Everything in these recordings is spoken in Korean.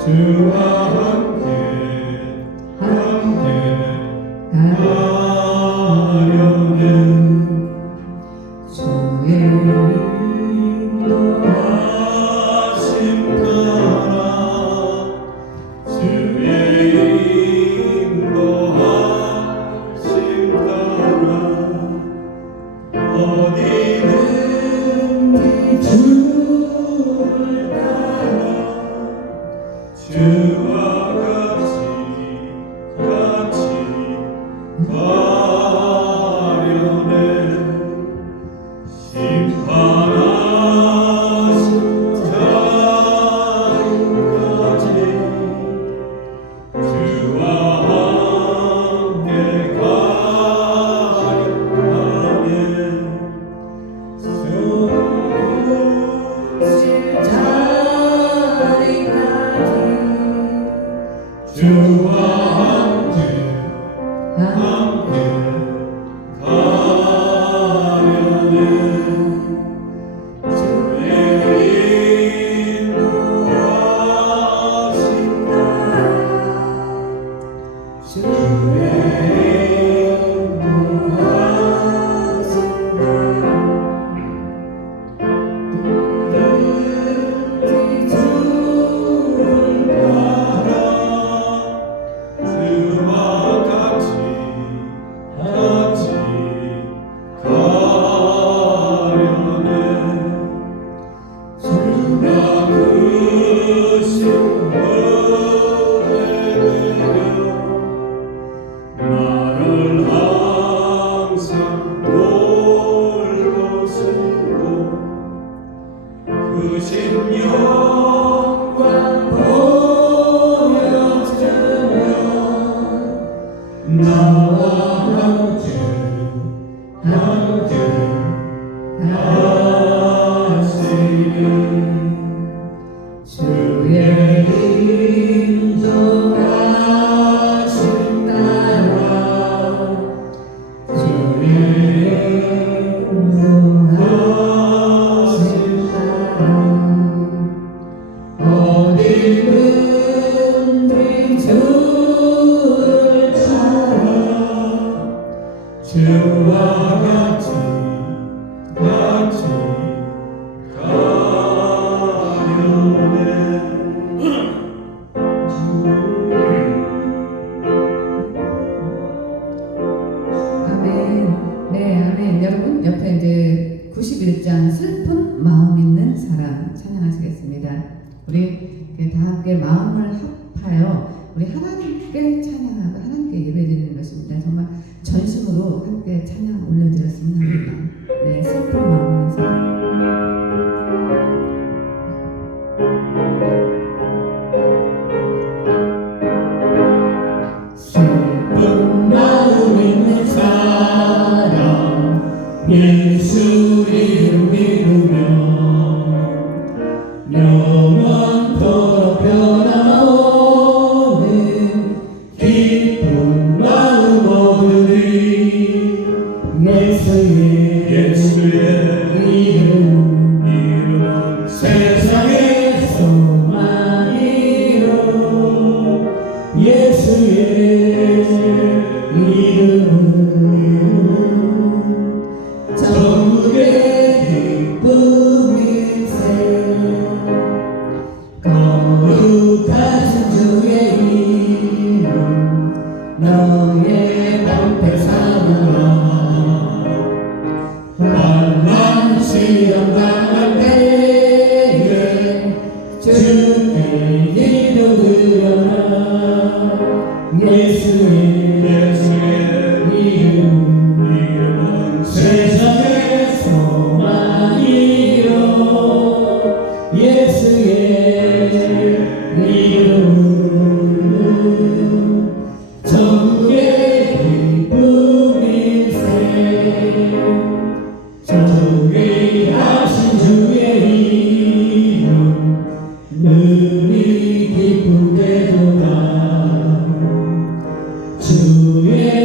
주와 함께 가려는 주의 인도하심 따라 주의 인도하심 따라 어디든지 주를 따라 주와 같이 가려네 심판하신 자까지 주와 함께 가려네 주와 함께 가려는 주의 인도하심 따라 주의 인도하심 나를 항상 돌보시고 크신 영광 보여주며 나와 함께 하시니 주의 인도하심 따라 주의 인도하심 따라 어디든지 주를 따라 주와 같이 아멘. 네, 아멘. 여러분 옆에 이제 91장 슬픈 마음 있는 사람 찬양하시겠습니다. 우리 다 함께 마음을 합하여 우리 하나님께 찬양하고 하나님께 예배드리는 것입니다. 정말 전심으로 함께 찬양 올려드렸으면 합니다. 네, 슬픈 마음 있는 사람. 슬픈 마음 있는 사람 예수 이름 믿으며 영원토록 변함없는 기쁜 마음 모으리 예수의 이름은 세상의 소망이요 예수의 이름은 천국의 기쁨일세 거룩하신 주의 이름 너의 방패 삼으라 환난 시험 당할 때에 주께 기도드려라 예수의 이름은 세상의 소망이요 예수의 이름은 천국의 기쁨일세 존귀하신 주의 이름 능히 기쁘게 도다 주의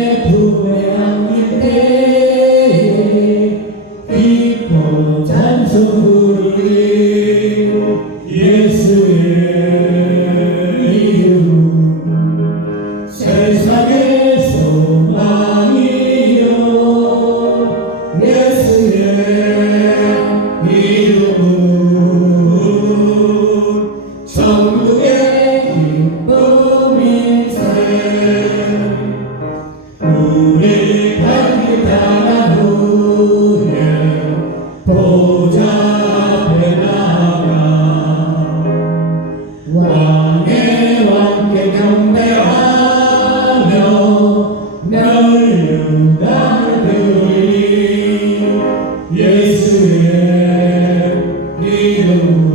천국의 기쁨일세 우리 갈 떠난 후에 보좌 앞에 나가 왕의 왕께 경배하며 멸류관을 드리리 예수의 이름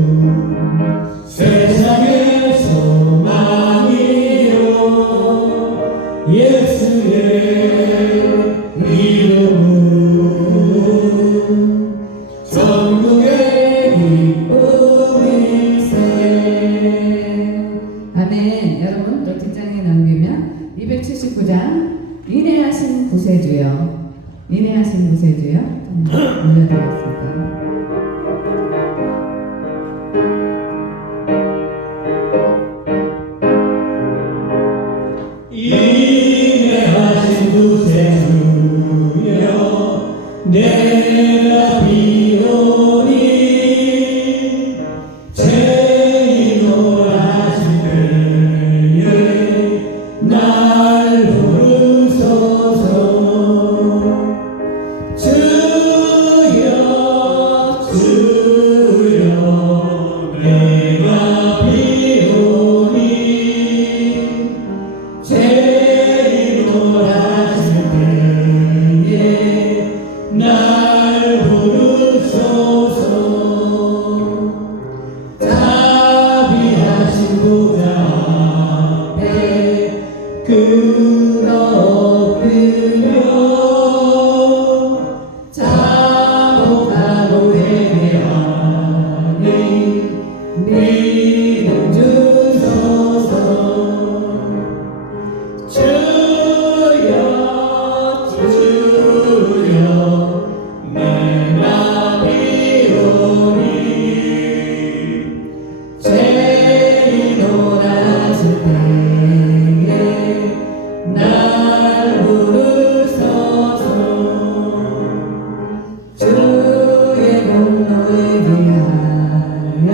세상의 소망이요 예수의 이름은 천국의 기쁨일세. 아멘. 여러분 또 뒷장에 넘기면 279장 인내하신 구세주여, 인내하신 구세주여 올려드리겠습니다. 인내하신 구세주여 내가 비오니 죄인으로 하실 때에 날 부르소서 주여 주여 내가 비오니 죄인으로 하실 때에 날 부르소서 자비하신 보좌 앞에 엎드려 자복하고 회개하니 믿음 주소서 주여 주여 내가 비오니 죄인으로 하실 때에 날 부르소서 주의 공로에 위하여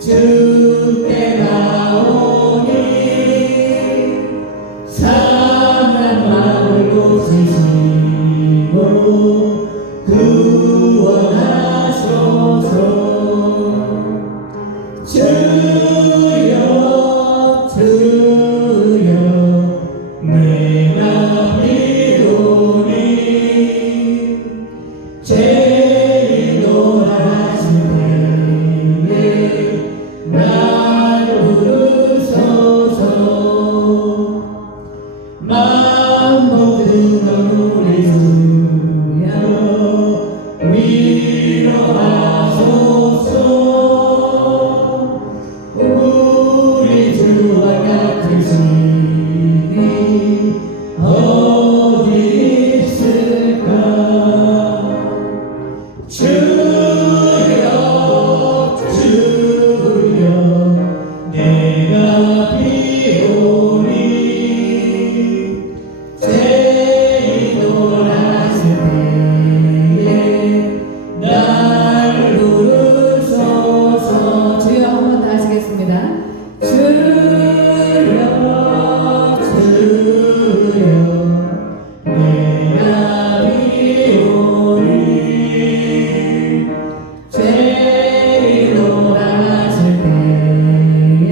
주께 나오니 상한 마음을 고치시고 구원하소서 주여 주여 내가 비오니 죄인으로 하실 때에 날 부르소서 만복은 우리 주여 위로하소서 우리 주와 같으시니 어디 있을까 주여 주여 내가 비오니 죄인으로 하실 때에 날 부르소서 주여 한 번 더 하시겠습니다. 주여 주여 내가 비오니 죄인으로 하실 때에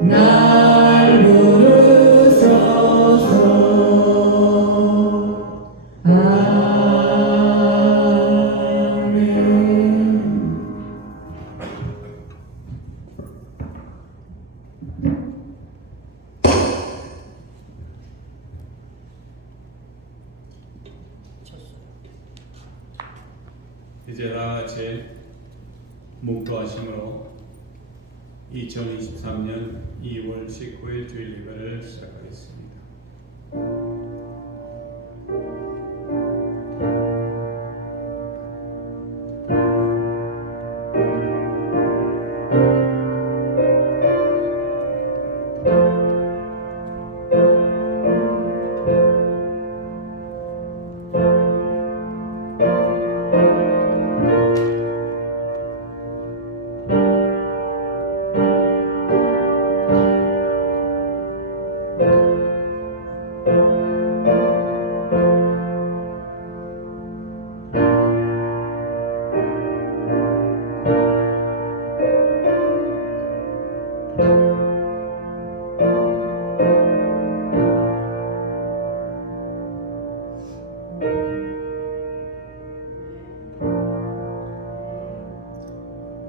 날 부르소서 아멘. 이제 다 같이 묵도하심으로 2023년 2월 19일 주일 예배를 시작하겠습니다.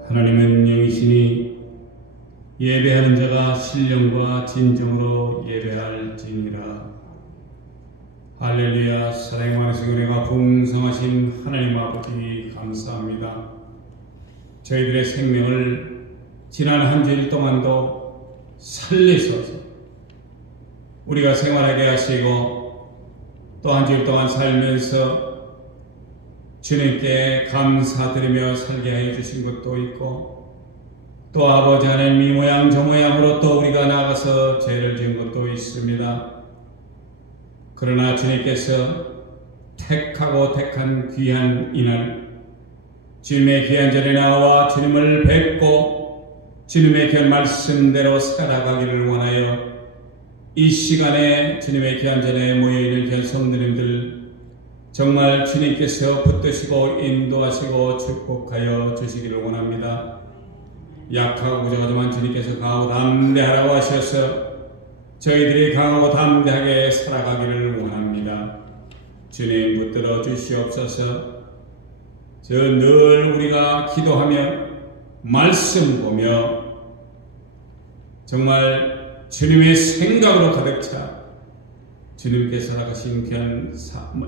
하나님은 영이시니 예배하는 자가 신령과 진정으로 예배할지니라. 할렐루야. 사랑의 많으시고 은혜가 풍성하신 하나님 아버지 감사합니다. 저희들의 생명을 지난 한 주일 동안도 살리셔서 우리가 생활하게 하시고 또 한 주일 동안 살면서 주님께 감사드리며 살게 하여 주신 것도 있고 또 아버지 하나님 이 모양 저 모양으로 또 우리가 나가서 죄를 지은 것도 있습니다. 그러나 주님께서 택하고 택한 귀한 이날 주님의 귀한 전에 나와 주님을 뵙고 주님의 귀한 말씀대로 살아가기를 원하여 이 시간에 주님의 귀한 전에 모여있는 귀한 성도님들 정말 주님께서 붙드시고 인도하시고 축복하여 주시기를 원합니다. 약하고 부족하지만 주님께서 강하고 담대하라고 하셔서 저희들이 강하고 담대하게 살아가기를 원합니다. 주님 붙들어 주시옵소서. 저 늘 우리가 기도하며 말씀 보며 정말 주님의 생각으로 가득 차 주님께서 나가신 귀한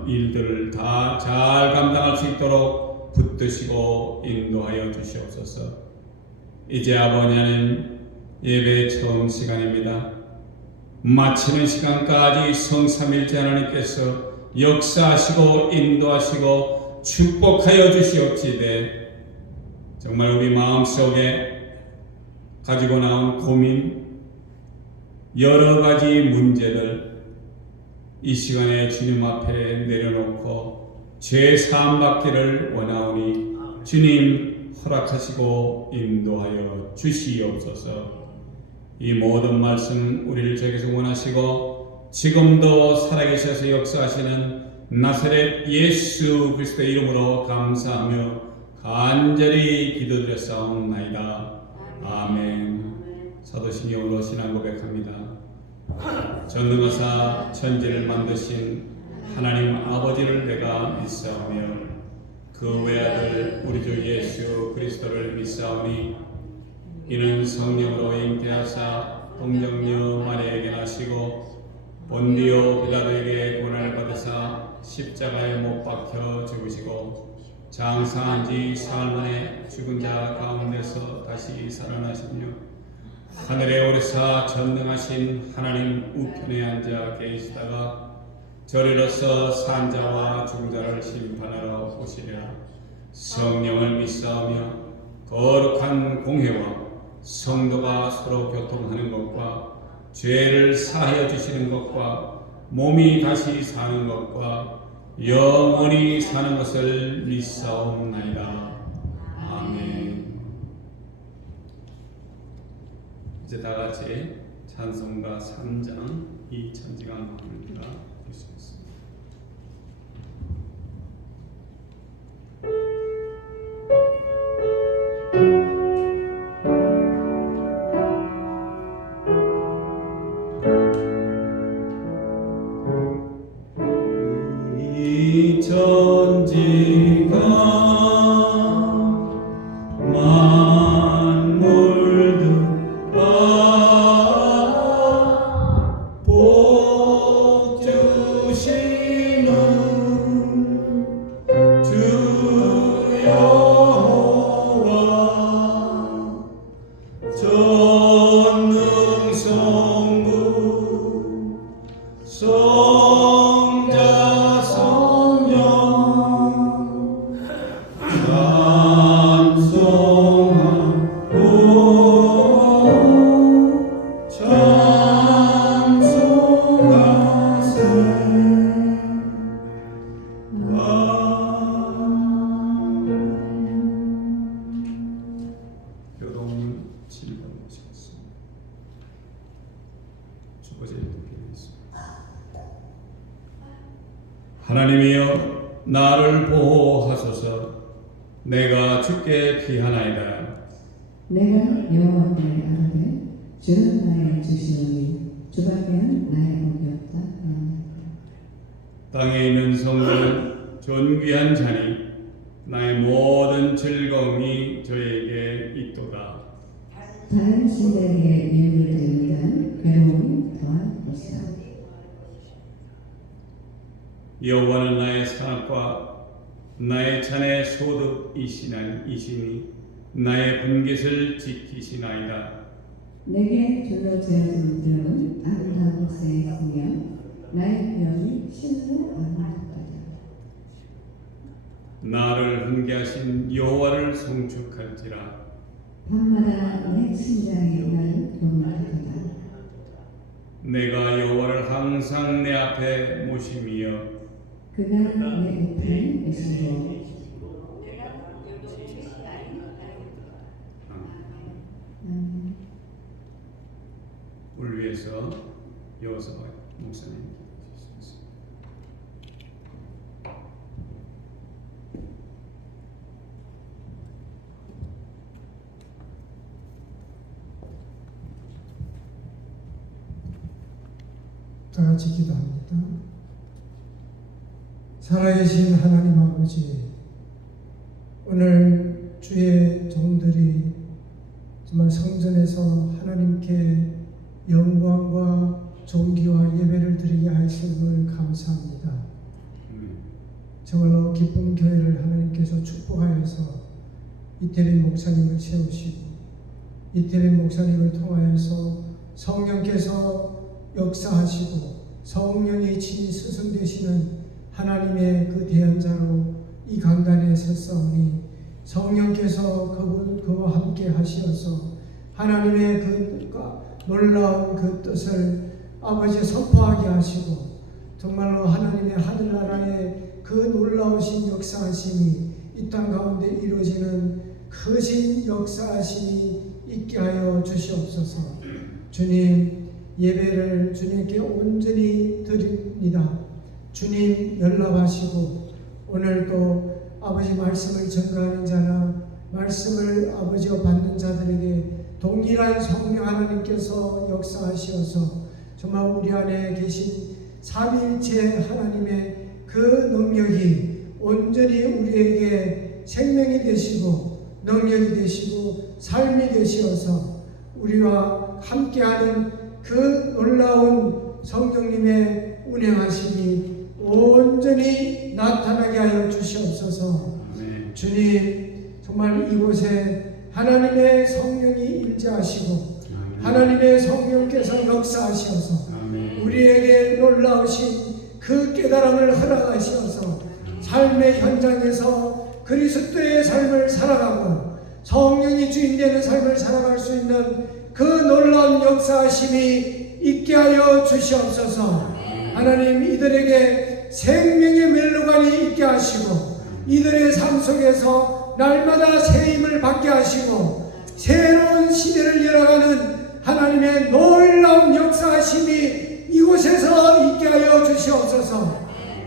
일들을 다 잘 감당할 수 있도록 붙드시고 인도하여 주시옵소서. 이제 아버지 하나님 예배 처음 시간입니다. 마치는 시간까지 성삼일째 하나님께서 역사하시고 인도하시고 축복하여 주시옵지되 정말 우리 마음속에 가지고 나온 고민 여러 가지 문제들 이 시간에 주님 앞에 내려놓고 죄 사함 받기를 원하오니 주님 허락하시고 인도하여 주시옵소서. 이 모든 말씀 우리를 저에게서 원하시고 지금도 살아계셔서 역사하시는 나사렛 예수 그리스도의 이름으로 감사하며 간절히 기도드렸사옵나이다. 아멘. 사도신 영으로 신앙 고백합니다. 전능하사 천지를 만드신 하나님 아버지를 내가 믿사오며 그 외아들 우리 주 예수 그리스도를 믿사오니 이는 성령으로 잉태하사 동정녀 마리아에게 나시고 본디오 빌라도에게 고난을 받으사 십자가에 못 박혀 죽으시고 장사한 지 사흘 만에 죽은 자 가운데서 다시 살아나시며 하늘에 오르사 전능하신 하나님 우편에 앉아 계시다가 저리로서 산자와 중자를 심판하러 오시리라. 성령을 믿사오며 거룩한 공회와 성도가 서로 교통하는 것과 죄를 사하여 주시는 것과 몸이 다시 사는 것과 영원히 사는 것을 믿사옵나이다. 아멘. 이제 다 같이 찬송가 3장 이 천지가 마음을 따라 주시겠습니다. 이 천지가 하나님이여 나를 보호하소서. 내가 주께 피하나이다. 내가 여호와께 아뢰되 주는 나의 주시오니 주밖에는 나의 복이 없다. 땅에 있는 성도는 존귀한 자니 나의 모든 즐거움이 저에게 있도다. 다른 신들에게 예물을 드리는 자는 괴로움이 더할 것이다. 여호와는 나의 산업과 나의 자네 소득이시니 나의 분깃을 지키시나이다. 내게 둘러 지어진 들은 아름다운 곳에 있으며 나의 구역이 실로 아름답다. 나를 훈계하신 여호와를 송축할지라. 밤마다 내 심장이 나를 교만하도다. 내가 여호와를 항상 내 앞에 모심이여 그가 내 우편에 계시고 우리 위해서 여호사 목사님 기도해주시겠습니다. 다 같이 기도합니다. 살아계신 하나님 아버지, 오늘 주의 종들이 정말 성전에서 하나님께 영광과 존귀와 예배를 드리게 하심을 감사합니다. 정말로 기쁜 교회를 하나님께서 축복하여서 이태빈 목사님을 세우시고 이태빈 목사님을 통하여서 성령께서 역사하시고 성령의 친히 스승되시는 하나님의 그 대언자로 이 강단에 섰사오니 성령께서 그와 함께 하시어서 하나님의 그 놀라운 그 뜻을 아버지 선포하게 하시고 정말로 하나님의 하늘나라의 그 놀라우신 역사하심이 이 땅 가운데 이루어지는 크신 역사하심이 있게 하여 주시옵소서. 주님, 예배를 주님께 온전히 드립니다. 주님 연락하시고 오늘 또 아버지 말씀을 전가하는 자나 말씀을 아버지와 받는 자들에게 동일한 성령 하나님께서 역사하시어서 정말 우리 안에 계신 삼위일체 하나님의 그 능력이 온전히 우리에게 생명이 되시고 능력이 되시고 삶이 되시어서 우리와 함께하는 그 놀라운 성령님의 운행하심이 온전히 나타나게 하여 주시옵소서. 주님, 정말 이곳에 하나님의 성령이 임재하시고 하나님의 성령께서 역사하시어서 우리에게 놀라우신 그 깨달음을 허락하시어서 삶의 현장에서 그리스도의 삶을 살아가고 성령이 주인 되는 삶을 살아갈 수 있는 그 놀라운 역사하심이 있게 하여 주시옵소서. 하나님, 이들에게 생명의 멜로간이 있게 하시고 이들의 삶 속에서 날마다 새 힘을 받게 하시고 새로운 시대를 열어가는 하나님의 놀라운 역사하심이 이곳에서 있게 하여 주시옵소서.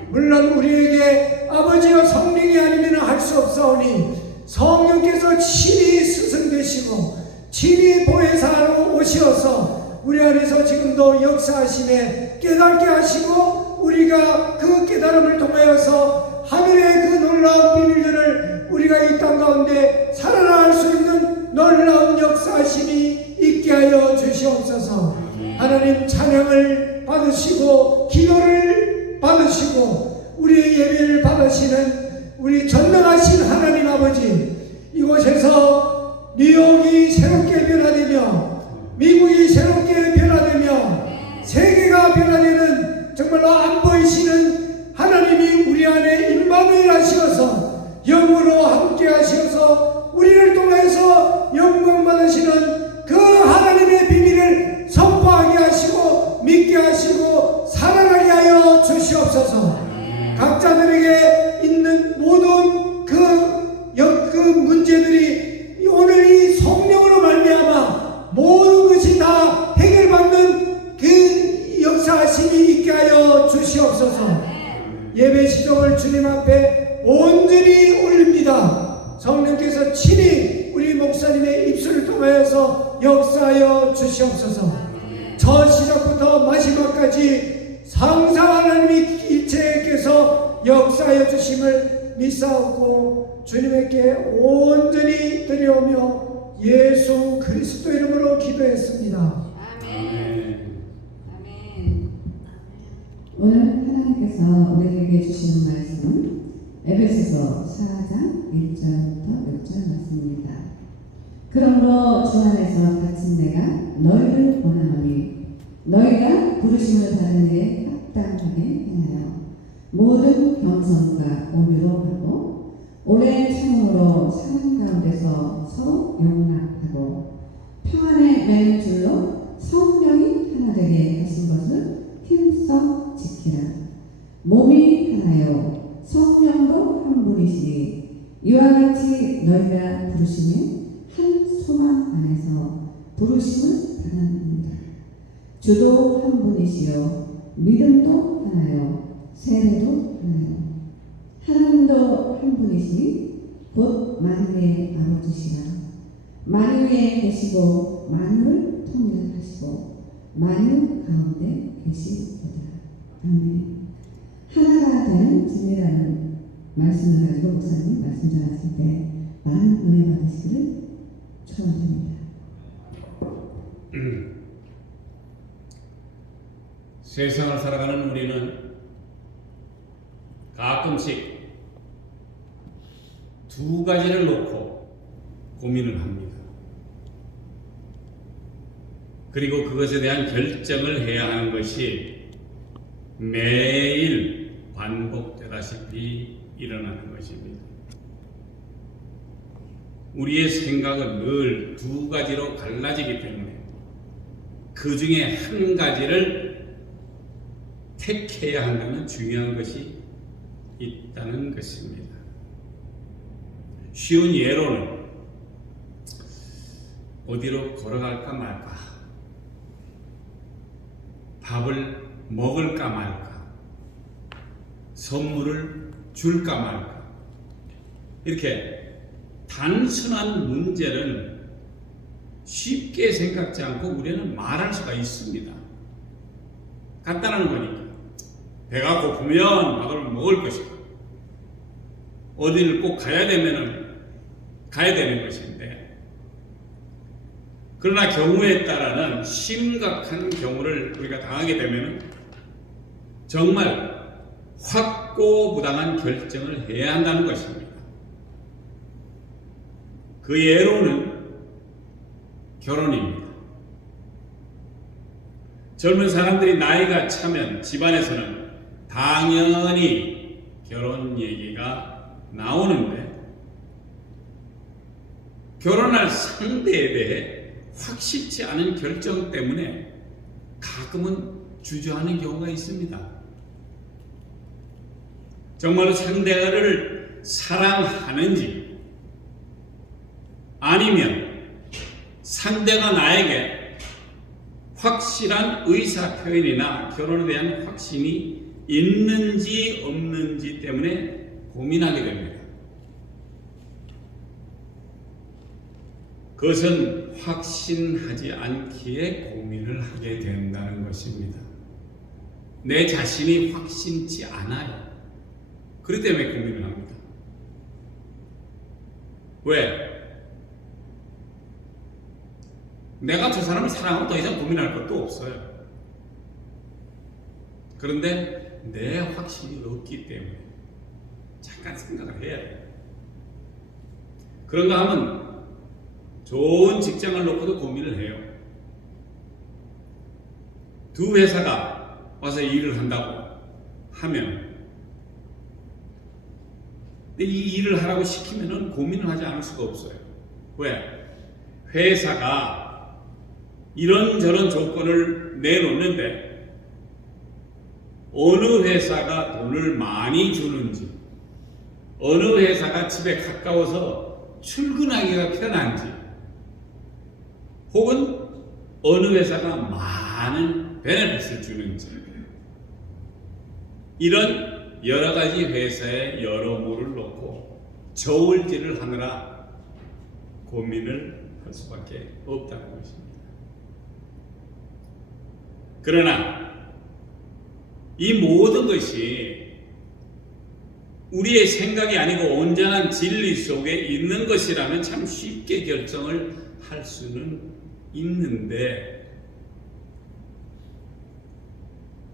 물론 우리에게 아버지와 성령이 아니면 할 수 없사오니 성령께서 친히 스승되시고 친히 보혜사로 오시어서 우리 안에서 지금도 역사하심에 깨닫게 하시고 우리가 그 깨달음을 통하여서 하늘의 그 놀라운 비밀들을 우리가 이 땅 가운데 살아날 수 있는 놀라운 역사하심이 있게 하여 주시옵소서. 하나님, 찬양을 받으시고 기도를 받으시고 우리의 예배를 받으시는 우리 전능하신 하나님 아버지, 이곳에서 뉴욕이 새롭게 변화되며 미국이 새롭게 변화되며 세계가 변화되는 정말로 안 보이시는 하나님이 우리 안에 임마누엘 하시어서 영으로 함께 하시어서 우리를 통해서 영광 받으시는 그 하나님의 비밀을 선포하게 하시고 믿게 하시고 살아나게 하여 주시옵소서. 각자들에게 있는 모든 그 문제들이 오늘 이 성령으로 말미암아 모든 것이 다 해결받는 그 역사하심이 있게 하여 주시옵소서. 예배 시종을 주님 앞에 온전히 올립니다. 성령께서 친히 우리 목사님의 입술을 통해 통하여서 역사하여 주시옵소서. 첫 시작부터 마지막까지 상상 하나님이 일체께서 역사하여 주심을 믿사옵고 주님께 온전히 드려오며 예수 그리스도 이름으로 기도했습니다. 아멘. 오늘 하나님께서 우리에게 주시는 말씀은 에베소서 4장 1절부터 6절 말씀입니다. 그러므로 주 안에서 갇힌 내가 너희를 원하노니 너희가 부르심을 받은 일에 합당하게 행하여 모든 겸손과 온유로 하고 오랜 참음으로 사랑 가운데서 서로 용납하고 평안에 매는 줄로 성령이 하나 되게 하신 것을 힘써 지키라. 몸이 하나요 성령도 한 분이시니 이와 같이 너희가 부르심에 한 소망 안에서 부르심을 받았느니라. 주도 한 분이시요 믿음도 하나요 세례도 하나요 하나님도 한 분이시니 곧 만유의 아버지시라. 만유에 계시고 만유를 통일하시고 만유 가운데 계시도다. 아멘. 하나가 되는 진리라는 말씀을 가지고 목사님 말씀 전하실 때 많은 은혜 받으시기를 축원합니다. 세상을 살아가는 우리는 가끔씩 두 가지를 놓고 고민을 합니다. 그리고 그것에 대한 결정을 해야 하는 것이 매일 반복되다시피 일어나는 것입니다. 우리의 생각은 늘 두 가지로 갈라지기 때문에 그 중에 한 가지를 택해야 한다는 중요한 것이 있다는 것입니다. 쉬운 예로는 어디로 걸어갈까 말까, 밥을 먹을까 말까, 선물을 줄까 말까, 이렇게 단순한 문제는 쉽게 생각지 않고 우리는 말할 수가 있습니다. 간단한 거니까. 배가 고프면 밥을 먹을 것이고 어디를 꼭 가야 되면은 가야 되는 것인데, 그러나 경우에 따라는 심각한 경우를 우리가 당하게 되면은 정말 확고부당한 결정을 해야 한다는 것입니다. 그 예로는 결혼입니다. 젊은 사람들이 나이가 차면 집안에서는 당연히 결혼 얘기가 나오는데, 결혼할 상대에 대해 확실치 않은 결정 때문에 가끔은 주저하는 경우가 있습니다. 정말로 상대를 사랑하는지, 아니면 상대가 나에게 확실한 의사 표현이나 결혼에 대한 확신이 있는지 없는지 때문에 고민하게 됩니다. 그것은 확신하지 않기에 고민을 하게 된다는 것입니다. 내 자신이 확신치 않아요. 그렇기 때문에 고민을 합니다. 왜? 내가 저 사람을 사랑하면 더 이상 고민할 것도 없어요. 그런데 내 확신이 없기 때문에 잠깐 생각을 해야 돼요. 그런가 하면 좋은 직장을 놓고도 고민을 해요. 두 회사가 와서 일을 한다고 하면, 근데 이 일을 하라고 시키면은 고민을 하지 않을 수가 없어요. 왜? 회사가 이런저런 조건을 내놓는데 어느 회사가 돈을 많이 주는지, 어느 회사가 집에 가까워서 출근하기가 편한지, 혹은 어느 회사가 많은 베네핏을 주는지, 이런 여러 가지 회사의 여러모를 놓고 저울질을 하느라 고민을 할 수밖에 없다는 것입니다. 그러나 이 모든 것이 우리의 생각이 아니고 온전한 진리 속에 있는 것이라면 참 쉽게 결정을 할 수는 있는데,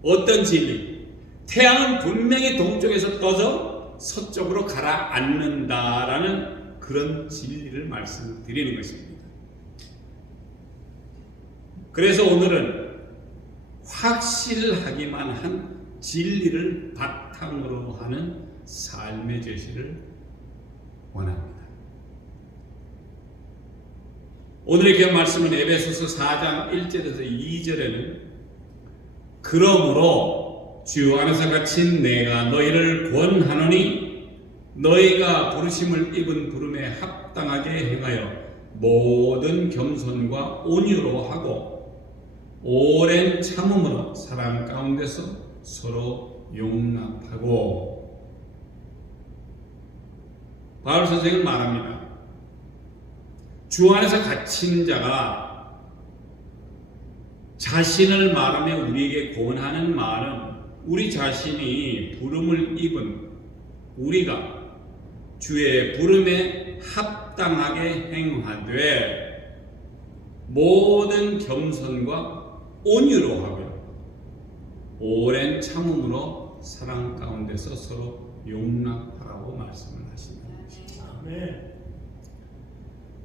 어떤 진리? 태양은 분명히 동쪽에서 떠서 서쪽으로 가라앉는다라는 그런 진리를 말씀드리는 것입니다. 그래서 오늘은 확실하기만 한 진리를 바탕으로 하는 삶의 제시를 원합니다. 오늘의 기본 말씀은 에베소서 4장 1절에서 2절에는 그러므로 주 안에서 갇힌 내가 너희를 권하노니 너희가 부르심을 입은 부름에 합당하게 행하여 모든 겸손과 온유로 하고 오랜 참음으로 사랑 가운데서 서로 용납하고. 바울 선생은 말합니다. 주 안에서 갇힌 자가 자신을 말하며 우리에게 권하는 말은 우리 자신이 부름을 입은 우리가 주의 부름에 합당하게 행하되 모든 겸손과 온유로 하고요 오랜 참음으로 사랑 가운데서 서로 용납하라고 말씀을 하십니다.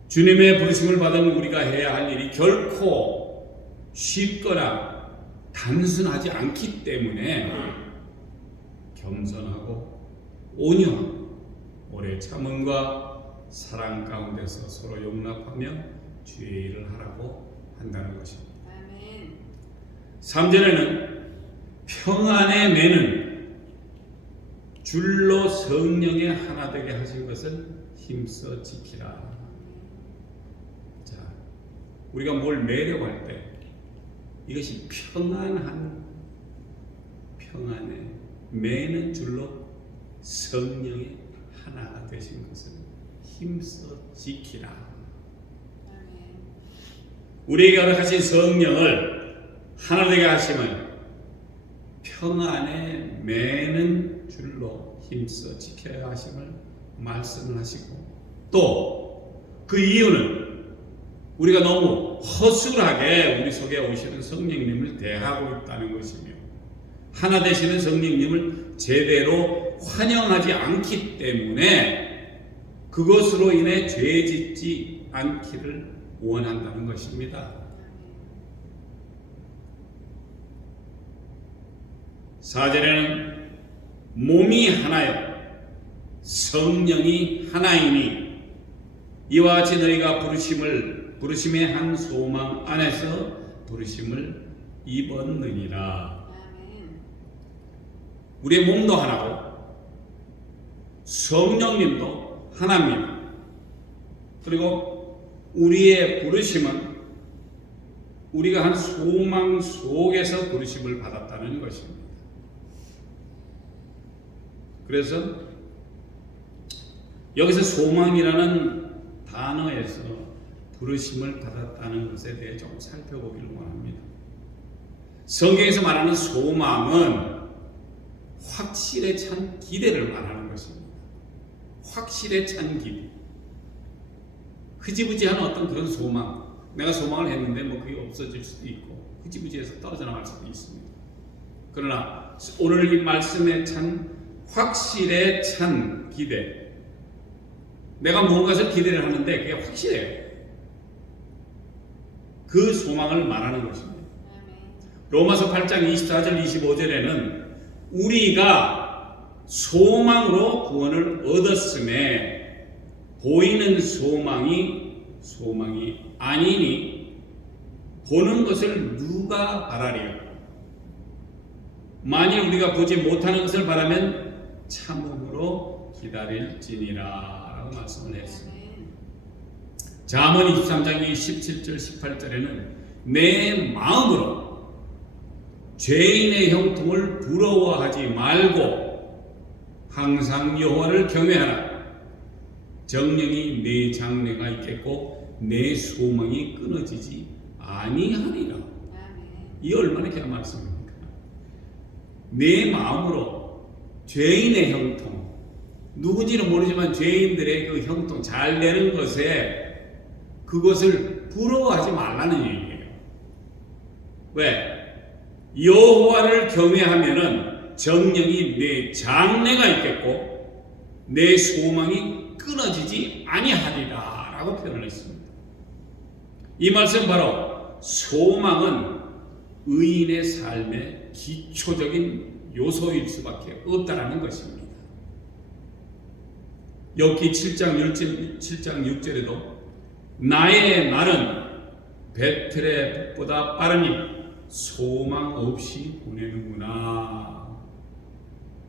주님의 부르심을 받은 우리가 해야 할 일이 결코 쉽거나 단순하지 않기 때문에 겸손하고 온유하고 오래 참음과 사랑 가운데서 서로 용납하며 주의 일을 하라고 한다는 것입니다. 3절에는 평안의 매는 줄로 성령에 하나 되게 하신 것을 힘써 지키라. 자, 우리가 뭘 매려고 할 때 이것이 평안의 매는 줄로 성령에 하나 되신 것을 힘써 지키라. 우리에게 허락하신 성령을 하나 되게 하심은 평안에 매는 줄로 힘써 지켜야 하심을 말씀을 하시고, 또 그 이유는 우리가 너무 허술하게 우리 속에 오시는 성령님을 대하고 있다는 것이며 하나 되시는 성령님을 제대로 환영하지 않기 때문에 그것으로 인해 죄 짓지 않기를 원한다는 것입니다. 4절에는 몸이 하나요 성령이 하나이니 이와 같이 너희가 부르심의 한 소망 안에서 부르심을 입었느니라. 우리의 몸도 하나고 성령님도 하나입니다. 그리고 우리의 부르심은 우리가 한 소망 속에서 부르심을 받았다는 것입니다. 그래서 여기서 소망이라는 단어에서 부르심을 받았다는 것에 대해 좀 살펴보기를 원합니다. 성경에서 말하는 소망은 확실에 찬 기대를 말하는 것입니다. 확실에 찬 기대. 흐지부지한 어떤 그런 소망, 내가 소망을 했는데 뭐 그게 없어질 수도 있고 흐지부지해서 떨어져 나갈 수도 있습니다. 그러나 오늘 이 말씀에 찬 확실에 찬 기대, 내가 무언가를 기대를 하는데 그게 확실해요. 그 소망을 말하는 것입니다. 로마서 8장 24절 25절에는 우리가 소망으로 구원을 얻었음에 보이는 소망이 아니니 보는 것을 누가 바라리요? 만일 우리가 보지 못하는 것을 바라면 참음으로 기다릴지니라 라고 말씀을 했습니다. 잠언 23장 17절 18절에는 내 마음으로 죄인의 형통을 부러워하지 말고 항상 여호와를 경외하라. 정령이 네 장래가 있겠고 내 소망이 끊어지지 아니하리라. 이 얼마나 귀한 말씀입니까? 내 마음으로 죄인의 형통, 누군지는 모르지만 죄인들의 그 형통, 잘 되는 것에 그것을 부러워하지 말라는 얘기예요. 왜? 여호와를 경외하면은 정령이 내 장래가 있겠고 내 소망이 끊어지지 아니하리라 라고 표현을 했습니다. 이 말씀 바로 소망은 의인의 삶의 기초적인 요소일 수밖에 없다라는 것입니다. 욥기 7장 6절에도 나의 날은 배틀의 북보다 빠르니 소망 없이 보내는구나.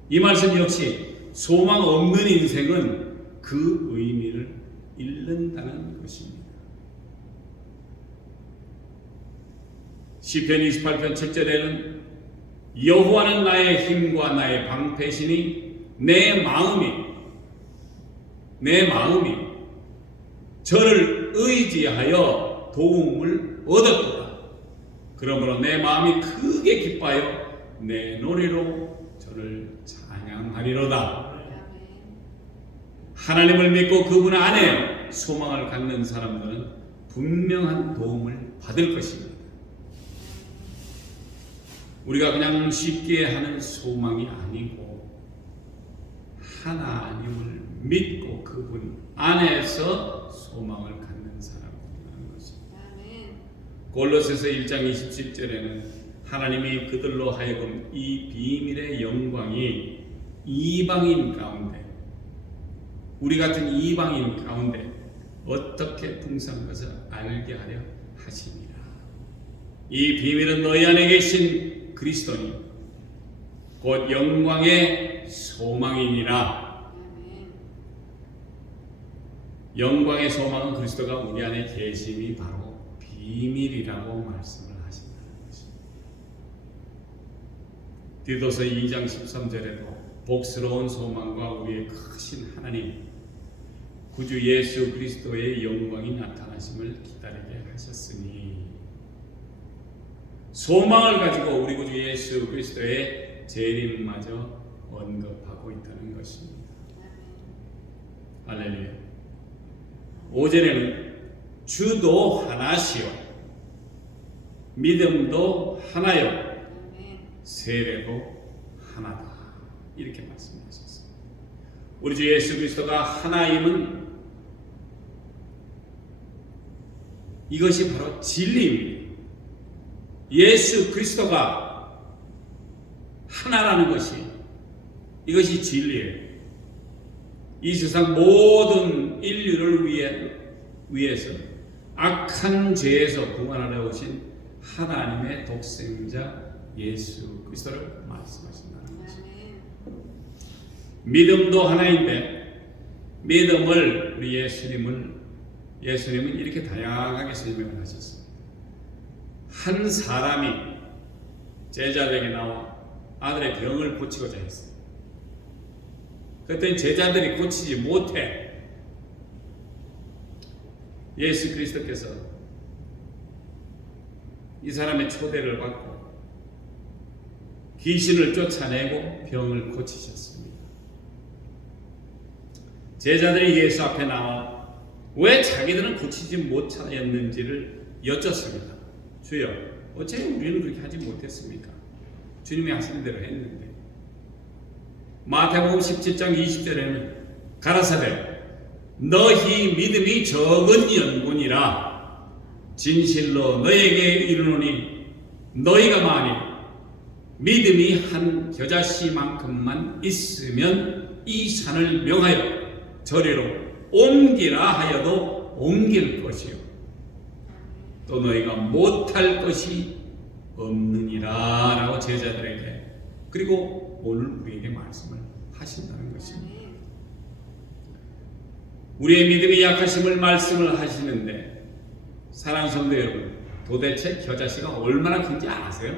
이 말씀 역시 소망 없는 인생은 그 의미를 잃는다는 것입니다. 시편 28편 7절에는 여호와는 나의 힘과 나의 방패시니 내 마음이 저를 의지하여 도움을 얻었도다. 그러므로 내 마음이 크게 기뻐하여 내 노래로 저를 찬양하리로다. 하나님을 믿고 그분 안에 소망을 갖는 사람들은 분명한 도움을 받을 것입니다. 우리가 그냥 쉽게 하는 소망이 아니고 하나님을 믿고 그분 안에서 소망을 갖는 사람이라는 것입니다. 골로새서 1장 27절에는 하나님이 그들로 하여금 이 비밀의 영광이 이방인 가운데, 우리 같은 이방인 가운데 어떻게 풍성한 것을 알게 하려 하시니라. 이 비밀은 너희 안에 계신 그리스도니 곧 영광의 소망이니라. 영광의 소망은 그리스도가 우리 안에 계심이 바로 비밀이라고 말씀을 하신다는 것입니다. 디도서 2장 13절에도 복스러운 소망과 우리의 크신 하나님 구주 예수 그리스도의 영광이 나타나심을 기다리게 하셨으니, 소망을 가지고 우리 구주 예수 그리스도의 재림마저 언급하고 있다는 것입니다. 할렐루야. 5절에는 주도 하나시요 믿음도 하나요 세례도 하나다 이렇게 말씀하셨습니다. 우리 주 예수 그리스도가 하나임은 이것이 바로 진리입니다. 예수 그리스도가 하나라는 것이, 이것이 진리예요. 이 세상 모든 인류를 위해서 악한 죄에서 구원하려 오신 하나님의 독생자 예수 그리스도를 말씀하신다는 것입니다. 믿음도 하나인데 믿음을 우리 예수님은 이렇게 다양하게 설명을 하셨습니다. 한 사람이 제자들에게 나와 아들의 병을 고치고자 했어요. 그랬더니 제자들이 고치지 못해 예수 그리스도께서 이 사람의 초대를 받고 귀신을 쫓아내고 병을 고치셨습니다. 제자들이 예수 앞에 나와 왜 자기들은 고치지 못하였는지를 여쭙습니다. 주여, 어째 우리는 그렇게 하지 못했습니까? 주님이 하시는 대로 했는데. 마태복음 17장 20절에는 가라사대 너희 믿음이 적은 연분이라 진실로 너에게 이르노니 너희가 만일 믿음이 한 겨자씨만큼만 있으면 이 산을 명하여 저리로 옮기라 하여도 옮길 것이요 또 너희가 못할 것이 없느니라 라고 제자들에게 그리고 오늘 우리에게 말씀을 하신다는 것입니다. 우리의 믿음이 약하심을 말씀을 하시는데, 사랑하는 성도 여러분, 도대체 겨자씨가 얼마나 큰지 아세요?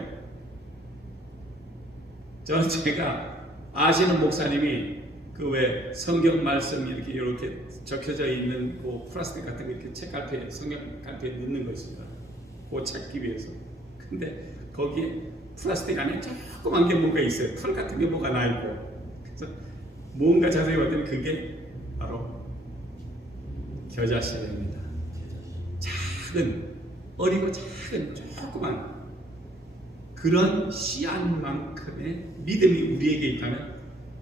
저는 제가 아시는 목사님이 그 그 왜 성경 말씀이 이렇게 적혀져 있는 그 플라스틱 같은 거 이렇게 책갈피에 성경 갈피에 넣는 것입니다. 그 찾기 위해서. 근데 거기에 플라스틱 안에 조그만 게 뭐가 있어요. 털 같은 게 뭐가 나 있고. 그래서 뭔가 자세히 봤더니 그게 바로 겨자씨입니다. 작은 어리고 작은 조그만 그런 씨앗만큼의 믿음이 우리에게 있다면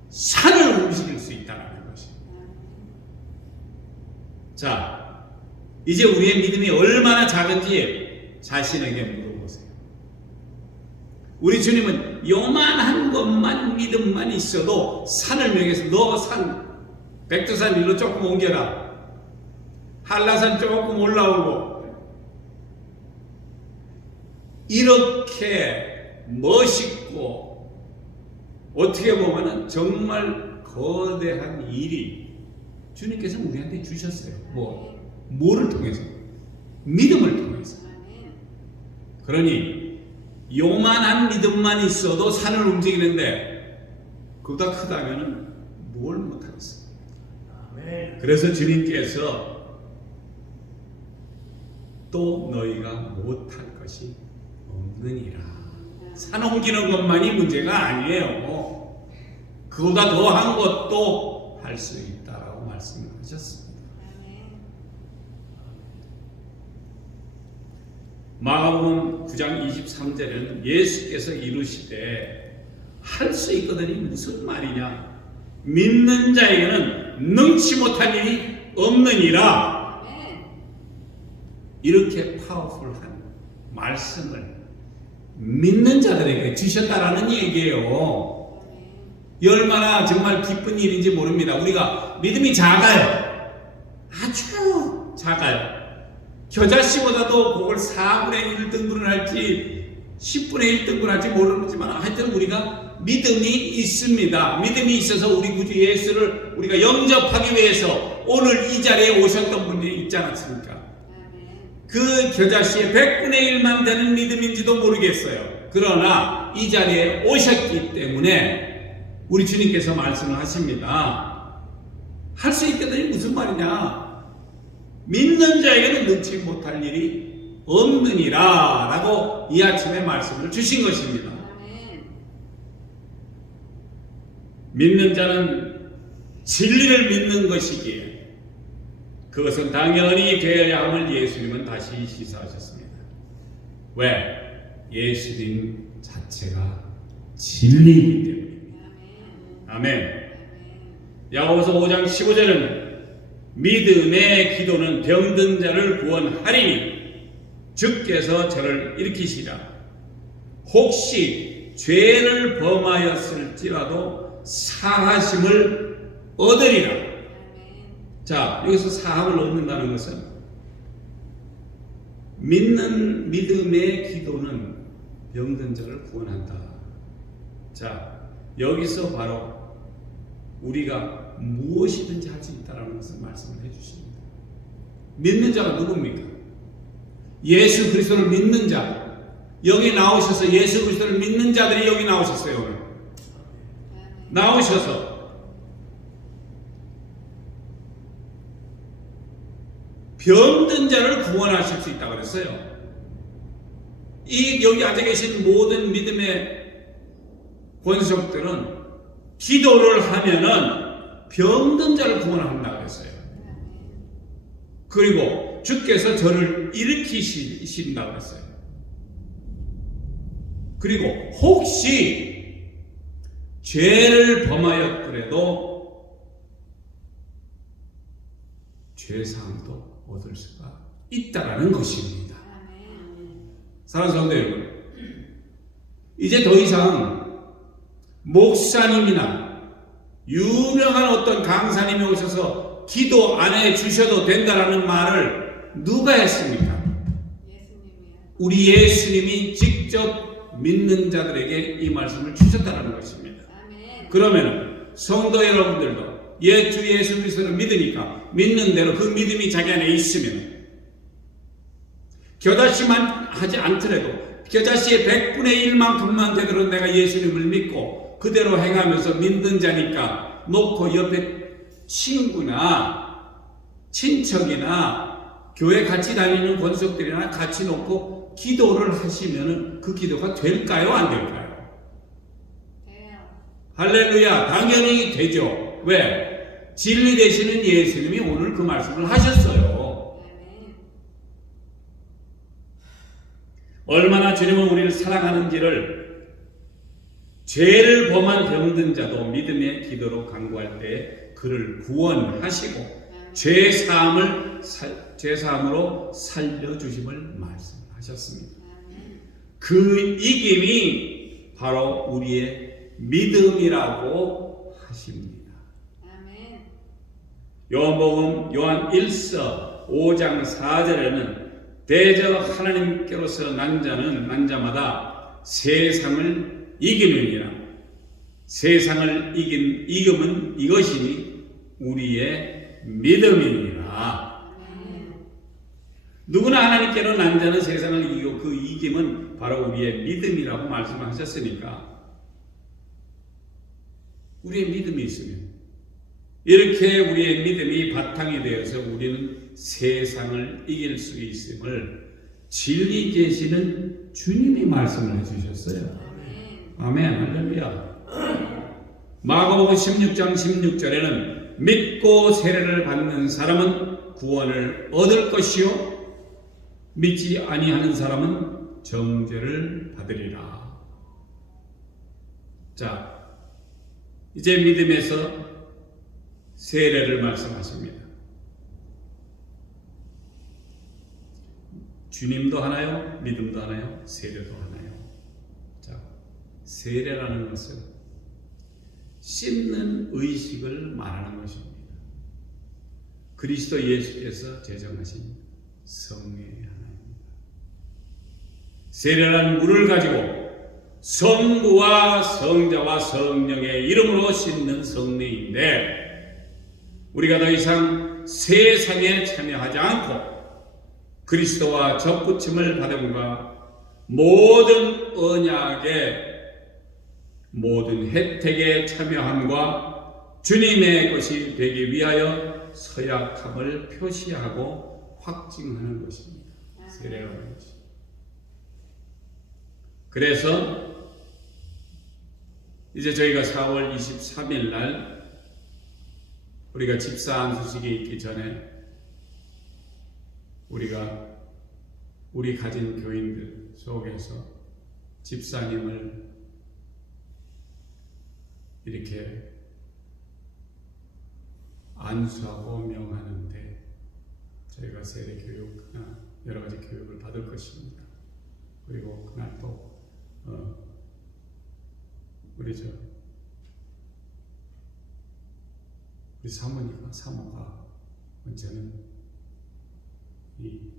산을 움직일 수 있다는 것입니다. 자, 이제 우리의 믿음이 얼마나 작은지 자신에게 물어보세요. 우리 주님은 요만한 것만 믿음만 있어도 산을 명해서 너 산 백두산 일로 조금 옮겨라. 한라산 조금 올라오고 이렇게 멋있고 어떻게 보면 정말 거대한 일이 주님께서 우리한테 주셨어요. 뭐를 통해서? 믿음을 통해서. 그러니 요만한 믿음만 있어도 산을 움직이는데 그보다 크다면 뭘 못하겠어요. 그래서 주님께서 또 너희가 못할 것이 없느니라. 산 옮기는 것만이 문제가 아니에요. 그보다 더한 것도 할 수 있다라고 말씀하셨습니다. 마가복음 9장 23절에는 예수께서 이루시되 할 수 있거든이 무슨 말이냐? 믿는 자에게는 능치 못할 일이 없느니라. 이렇게 파워풀한 말씀을 믿는 자들에게 주셨다라는 얘기예요. 얼마나 정말 기쁜 일인지 모릅니다. 우리가 믿음이 작아요. 아주 작아요. 겨자씨보다도 그걸 4분의 1등분을 할지 10분의 1등분 할지 모르지만 하여튼 우리가 믿음이 있습니다. 믿음이 있어서 우리 구주 예수를 우리가 영접하기 위해서 오늘 이 자리에 오셨던 분이 있지 않았습니까? 그 겨자씨의 100분의 1만 되는 믿음인지도 모르겠어요. 그러나 이 자리에 오셨기 때문에 우리 주님께서 말씀을 하십니다. 할 수 있겠더니 무슨 말이냐? 믿는 자에게는 능치 못할 일이 없느니라 라고 이 아침에 말씀을 주신 것입니다. 믿는 자는 진리를 믿는 것이기에 그것은 당연히 되어야 함을 예수님은 다시 시사하셨습니다. 왜? 예수님 자체가 진리이기 때문입니다. 아멘. 야고보서 5장 15절은 믿음의 기도는 병든 자를 구원하리니 주께서 저를 일으키시라. 혹시 죄를 범하였을지라도 사하심을 얻으리라. 자, 여기서 사함을 얻는다는 것은 믿는 믿음의 기도는 병든 자를 구원한다. 자, 여기서 바로 우리가 무엇이든지 할 수 있다는 것을 말씀을 해주십니다. 믿는 자가 누굽니까? 예수 그리스도를 믿는 자. 여기 나오셔서 예수 그리스도를 믿는 자들이 여기 나오셨어요. 오늘. 나오셔서 병든 자를 구원하실 수 있다고 그랬어요. 여기 앉아 계신 모든 믿음의 권속들은 기도를 하면은 병든 자를 구원한다고 그랬어요. 그리고 주께서 저를 일으키신다고 했어요. 그리고 혹시 죄를 범하였더라도 죄사함도 얻을 수가 있다라는 것입니다. 사랑하는 성도 여러분, 이제 더 이상 목사님이나 유명한 어떤 강사님이 오셔서 기도 안 해주셔도 된다라는 말을 누가 했습니까? 우리 예수님이 직접 믿는 자들에게 이 말씀을 주셨다는 것입니다. 그러면 성도 여러분들도 주 예수 그리스도를 믿으니까 믿는 대로 그 믿음이 자기 안에 있으면 겨자씨만 하지 않더라도 겨자씨의 100분의 1만큼만 되도록 내가 예수님을 믿고 그대로 행하면서 믿는 자니까 놓고 옆에 친구나 친척이나 교회 같이 다니는 권속들이나 같이 놓고 기도를 하시면 그 기도가 될까요? 안 될까요? 돼요. 할렐루야. 당연히 되죠. 왜? 진리 되시는 예수님이 오늘 그 말씀을 하셨어요. 아멘. 얼마나 주님은 우리를 사랑하는지를 죄를 범한 병든 자도 믿음의 기도로 간구할 때 그를 구원하시고 죄사함으로 살려주심을 말씀하셨습니다. 아멘. 그 이김이 바로 우리의 믿음이라고 하십니다. 아멘. 요한복음 요한 1서 5장 4절에는 대저 하나님께로서 난 자마다 세상을 이기느니라. 세상을 이김은 이것이니 우리의 믿음이니라. 아멘. 누구나 하나님께로 난 자는 세상을 이기고 그 이김은 바로 우리의 믿음이라고 말씀하셨으니까 우리의 믿음이 있으면 이렇게 우리의 믿음이 바탕이 되어서 우리는 세상을 이길 수 있음을 진리 계시는 주님이 말씀을 해주셨어요. 아멘. 할렐루야. 마가복음 16장 16절에는 믿고 세례를 받는 사람은 구원을 얻을 것이요 믿지 아니하는 사람은 정죄를 받으리라. 자, 이제 믿음에서 세례를 말씀하십니다. 주님도 하나요? 믿음도 하나요? 세례도 하나요? 자, 세례라는 것은 씻는 의식을 말하는 것입니다. 그리스도 예수께서 제정하신 성례의 하나입니다. 세례라는 물을 가지고 성부와 성자와 성령의 이름으로 씻는 성례인데 우리가 더 이상 세상에 참여하지 않고 그리스도와 접붙임을 받음과 모든 언약의 모든 혜택에 참여함과 주님의 것이 되기 위하여 서약함을 표시하고 확증하는 것입니다. 세례라는 것이. 그래서 이제 저희가 4월 23일 날 우리가 집사 안수식이 있기 전에 우리 가진 교인들 속에서 집사님을 이렇게 안수하고 명하는데 저희가 세례 교육이나 여러 가지 교육을 받을 것입니다. 그리고 그날 또 우리 사모가 언제는 이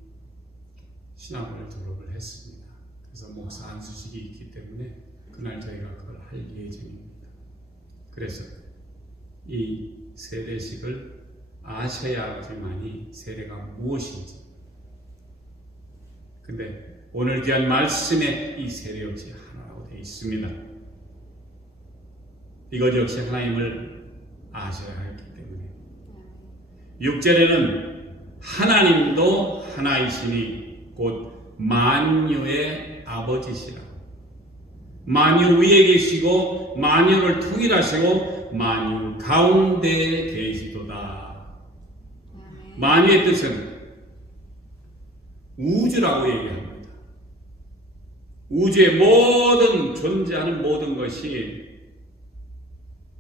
신학원을 졸업을 했습니다. 그래서 목사 안수식이 있기 때문에 그날 저희가 그걸 할 예정입니다. 그래서 이 세례식을 아셔야지만이 세례가 무엇인지. 근데 오늘 귀한 말씀에 이 세례 역시 하나라고 되어 있습니다. 이것 역시 하나님을 아셔야 하기 때문에 6절에는 하나님도 하나이시니 곧 만유의 아버지시라. 만유 위에 계시고 만유를 통일하시고 만유 가운데 계시도다. 만유의 뜻은 우주라고 얘기합니다. 우주의 모든 존재하는 모든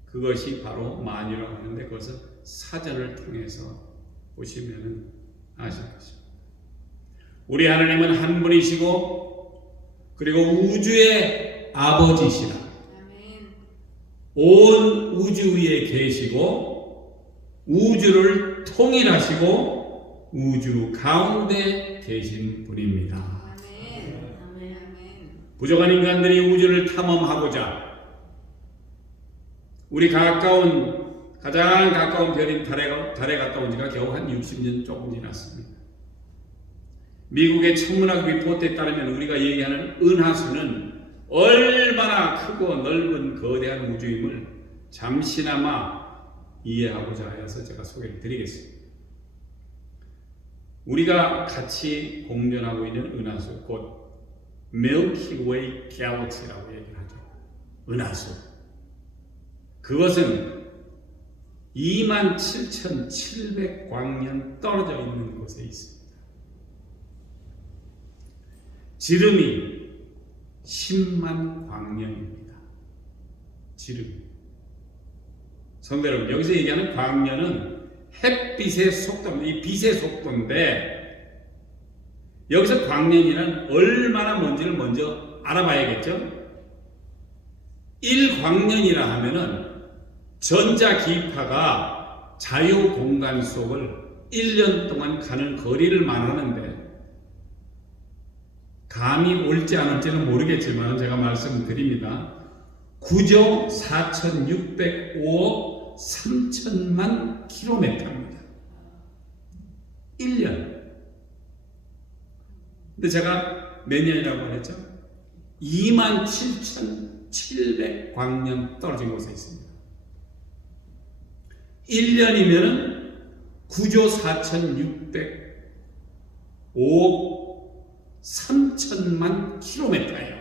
그것이 바로 만유라고 하는데 그것은 사전을 통해서 보시면 아실 것입니다. 우리 하나님은 한 분이시고 그리고 우주의 아버지시라. 온 우주 위에 계시고 우주를 통일하시고 우주 가운데 계신 분입니다. 부족한 인간들이 우주를 탐험하고자 우리 가장 가까운 별인 달에 갔다 온 지가 겨우 한 60년 조금 지났습니다. 미국의 천문학 리포트에 따르면 우리가 얘기하는 은하수는 얼마나 크고 넓은 거대한 우주임을 잠시나마 이해하고자 하여서 제가 소개를 드리겠습니다. 우리가 같이 공존하고 있는 은하수, 곧 Milky Way Galaxy라고 얘기를 하죠. 은하수. 그것은 27,700광년 떨어져 있는 곳에 있습니다. 지름이 10만 광년입니다. 지름이. 성도 여러분, 여기서 얘기하는 광년은 햇빛의 속도입니다. 이 빛의 속도인데, 여기서 광년이란 얼마나 먼지를 먼저 알아봐야겠죠? 1광년이라 하면은 전자기파가 자유공간 속을 1년 동안 가는 거리를 말하는데, 감이 올지 안 올지는 모르겠지만 제가 말씀드립니다. 9조 4,605억 3천만 킬로미터입니다. 1년. 근데 제가 몇 년이라고 했죠? 27,700광년 떨어진 곳에 있습니다. 1년이면은 9조 4,605억 3천만 킬로미터예요.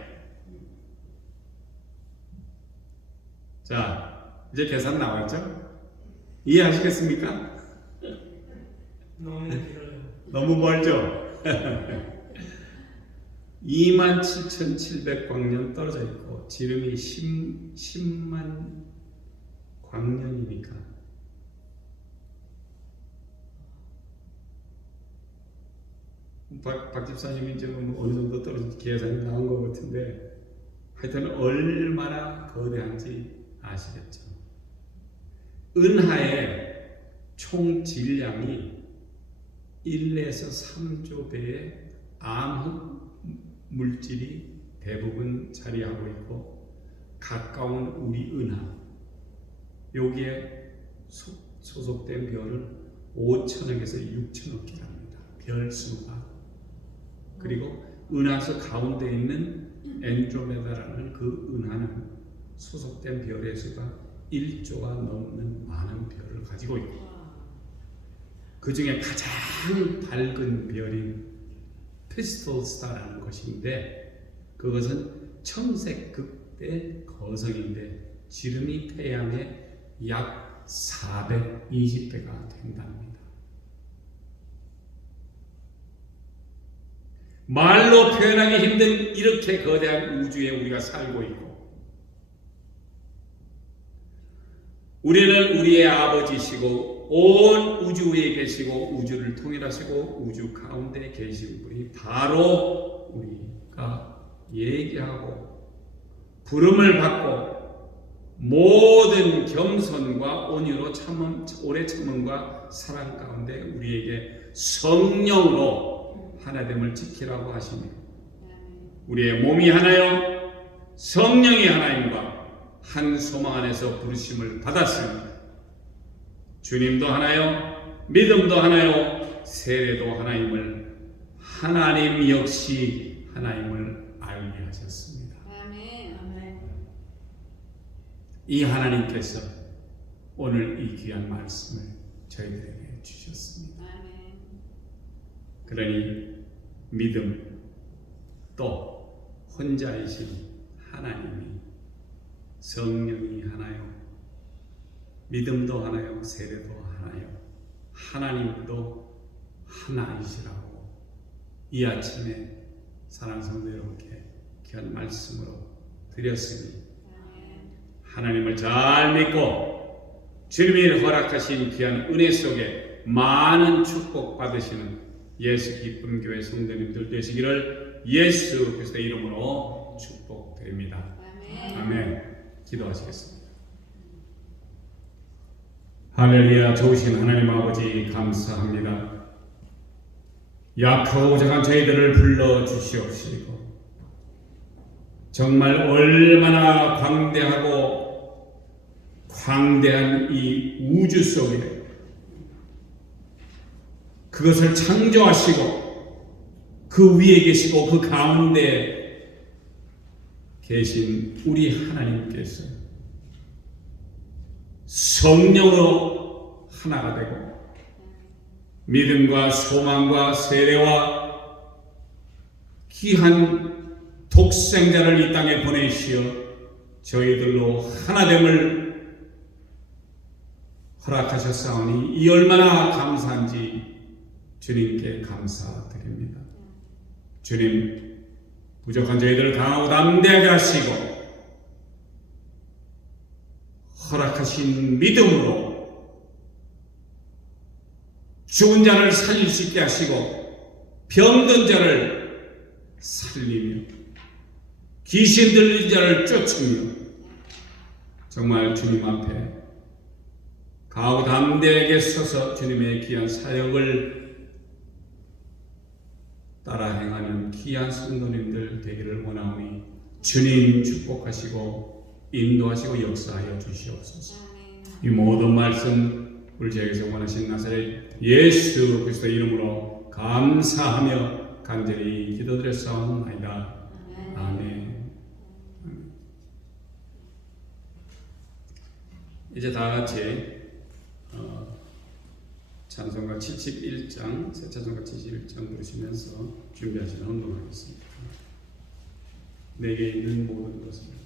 자, 이제 계산 나왔죠? 이해하시겠습니까? 너무 길어요. 너무 멀죠? 27,700광년 떨어져 있고 지름이 10만 광년이니까 박 집사님이 지금 어느 정도 떨어진 계산이 나온 것 같은데, 하여튼 얼마나 거대한지 아시겠죠? 은하의 총 질량이 1에서 3조 배의 암흑 물질이 대부분 자리하고 있고, 가까운 우리 은하 여기에 소속된 별은 5천억에서 6천억 개랍니다. 별 수가. 그리고 은하수 가운데 있는 엔드로메다라는 그 은하는 소속된 별의 수가 1조가 넘는 많은 별을 가지고 있고, 그 중에 가장 밝은 별인 피스톨 스타라는 것인데, 그것은 청색극대 거성인데 지름이 태양의 약 420배가 된답니다. 말로 표현하기 힘든 이렇게 거대한 우주에 우리가 살고 있고, 우리는 우리의 아버지시고 온 우주 위에 계시고 우주를 통일하시고 우주 가운데 계신 분이 바로 우리가 얘기하고 부름을 받고 모든 겸손과 온유로 오래 참음과 사랑 가운데 우리에게 성령으로 하나됨을 지키라고 하십니다. 우리의 몸이 하나요, 성령이 하나님과 한 소망 안에서 부르심을 받았습니다. 주님도 하나요, 믿음도 하나요, 세례도 하나임을, 하나님 역시 하나님을 알게 하셨습니다. 이 하나님께서 오늘 이 귀한 말씀을 저희들에게 주셨습니다. 그러니 믿음, 또 혼자이신 하나님이, 성령이 하나요, 믿음도 하나요, 세례도 하나요, 하나님도 하나이시라고 이 아침에 사랑하는 성도 여러분께 귀한 말씀으로 드렸으니, 하나님을 잘 믿고 주님이 허락하신 귀한 은혜 속에 많은 축복 받으시는 예수 기쁨 교회 성도님들 되시기를 예수 그리스도의 이름으로 축복드립니다. 아멘. 기도하시겠습니다. 할렐루야. 좋으신 하나님 아버지 감사합니다. 약하고 작은 저희들을 불러 주시옵시고, 정말 얼마나 광대한 이 우주 속에 그것을 창조하시고 그 위에 계시고 그 가운데 계신 우리 하나님께서 성령으로 하나가 되고 믿음과 소망과 세례와 귀한 독생자를 이 땅에 보내시어 저희들로 하나됨을 허락하셨사오니 이 얼마나 감사한지 주님께 감사드립니다. 주님, 부족한 저희들을 강하고 담대하게 하시고 허락하신 믿음으로 죽은 자를 살릴 수 있게 하시고 병든 자를 살리며 귀신 들린 자를 쫓으며 정말 주님 앞에 강하고 담대하게 서서 주님의 귀한 사역을 따라 행하는 귀한 성도님들 되기를 원하오니 주님 축복하시고 인도하시고 역사하여 주시옵소서. 이 모든 말씀 우리 저에게서 원하신 나사렛 예수 그리스도의 이름으로 감사하며 간절히 기도드렸사옵나이다. 아멘. 이제 다 같이 찬송가 71장, 새 찬송가 71장 부르시면서 준비하시는 운동하겠습니다. 내게 있는 모든 것을